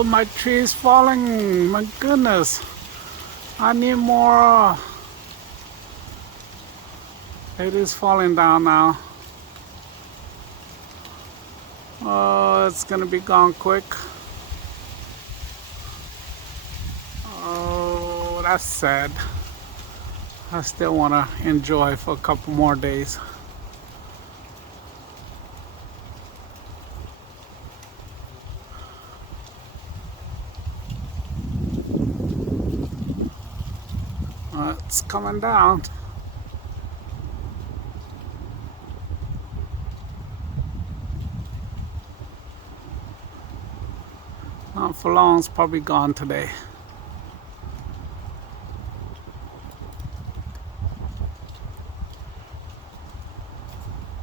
Oh, my tree is falling. My goodness. I need more. It is falling down now. Oh, it's gonna be gone quick. Oh, that's sad. I still wanna enjoy for a couple more days. It's coming down. Not for long, it's probably gone today.